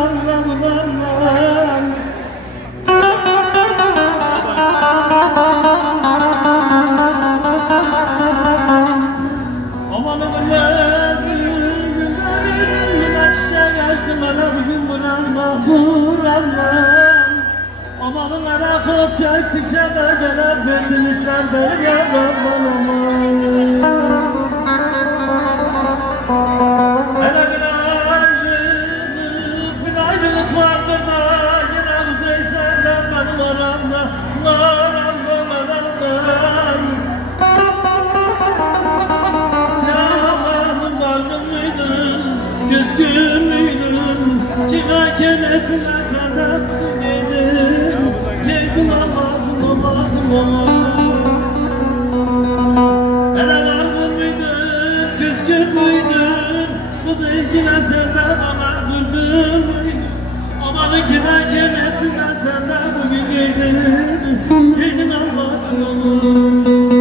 anlam anlam. Amanın gözünden yine çiçek açtım ana bugün buramdan buramdan. Amanın ara kop çektikçe de gelen bendin işler benim yaramdan aman. Hele bir ayrılık vardır da yine kuzey senden benim aramda aramdan. Cananım dargın mıydın, küskün müydün, kime kenettin sana yedim Allah'ım. Hele dargın mıydın, küskün müydün, kız ilgine senden bana güldün müydün? Amanı kime kenettin sana bugün yedim Allah'ım.